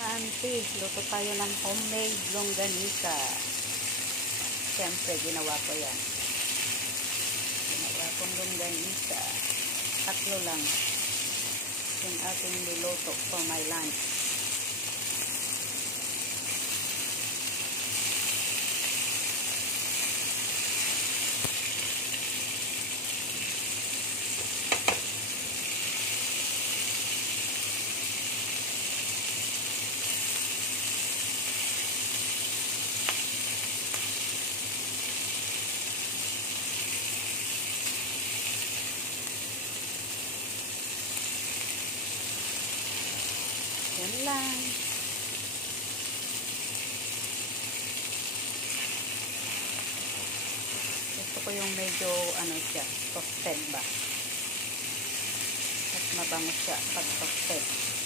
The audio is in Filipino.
Auntie, luto tayo ng homemade longganisa. Siyempre, ginawa ko yan. Ginawa kong longganisa. Tatlo lang yung ating niluto for my lunch. Yan lang. Gusto ko yung medyo ano siya, toasted ba? At mabango siya pag toasted.